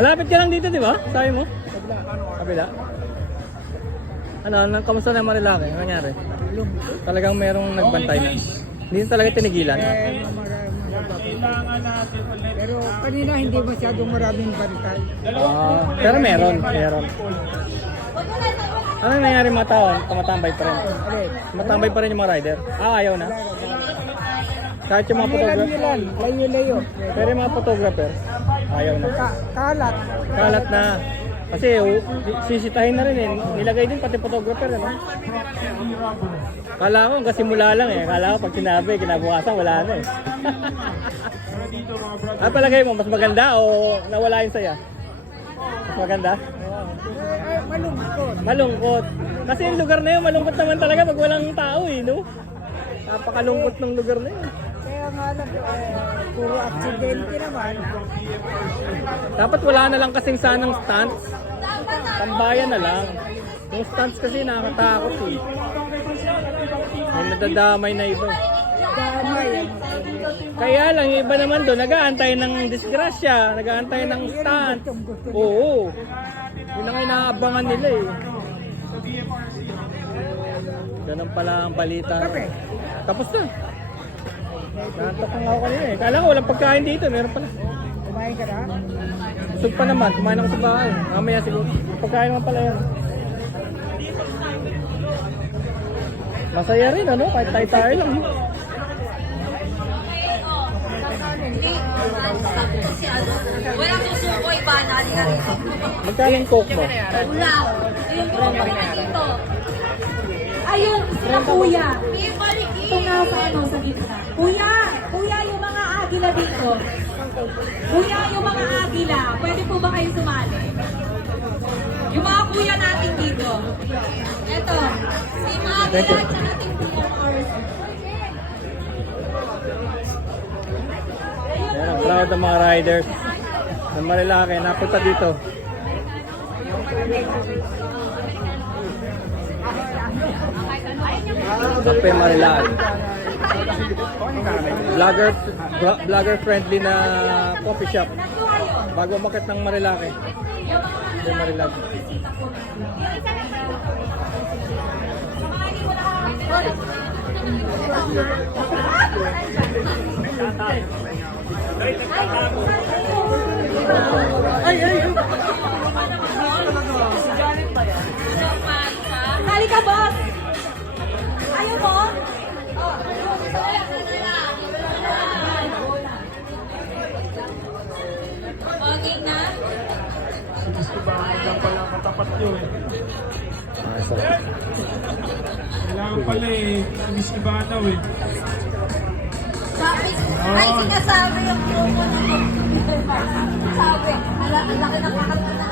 Malapit ka lang dito, di ba? Sabi mo? Kabila. Ano, kamusta na yung Marilaki? Ano nangyari? Talagang merong nagbantay na. Hindi na talaga tinigilan. Pero kanina hindi masyadong maraming bantay. Pero meron. Ano nangyari mga tao? Tumatambay pa rin. Tumatambay pa rin yung mga rider. Ayaw na. Kahit yung mga photographer. Layo-layo. Pero yung mga photographer, ayaw na. Kalat. Kalat na. Kasi sisitahin na rin eh. Nilagay din pati photographer. Ano? Kala ko hanggang simula lang eh. Kala ko pag sinabi, kinabukasan wala na eh. Palagay mo, mas maganda o nawala yung saya? Mas maganda? Malungkot. Malungkot. Kasi yung lugar na yun, malungkot naman talaga pag walang tao eh, no? Napakalungkot ng lugar na yun. Kaya nga lang, puro aksidente naman. Dapat wala na lang kasing sanang stunts. Tambayan na lang. Yung stunts kasi nakakatakot eh. May nadadamay na iba. Damay. Kaya lang, yung iba naman doon, nag-aantay ng disgrasya, nag-aantay ng stunts. Oo. Yun ang inaabangan nila eh. Ganun pala ang balita. Tapos na. Nantok ang ako kanina eh. Kala ko walang pagkain dito, meron pala. Kumain ka na? Busog pa naman, kumain ako sa bahay. Mamaya siguro. Pagkain naman pala yan. Masaya rin ano, kahit tayo lang. Walang susukoy ba? Nali na rito. Magkano yung coke mo? Wala. Yung tropa na dito. Ayun, sila kuya. Itong nasa ano, sa gitna. Kuya! Kuya, yung mga agila dito. Kuya, yung mga agila. Pwede po ba kayo sumali? Yung mga kuya natin dito. Eto. Si mga agila at sa nating PMRs. Ayan, ang crowd ng mga riders ng Marilaki, napunta dito. Kape Marilaki. Vlogger friendly na coffee shop. Bago umakit ng Marilaki. Kape Marilaki. Sali ka, boss! Ayaw mo? Okay na? Kailangan pala eh, Miss Ibanaw eh. Sabi, ay sinasabi yung promo na sabi, ang laki ng kakanta na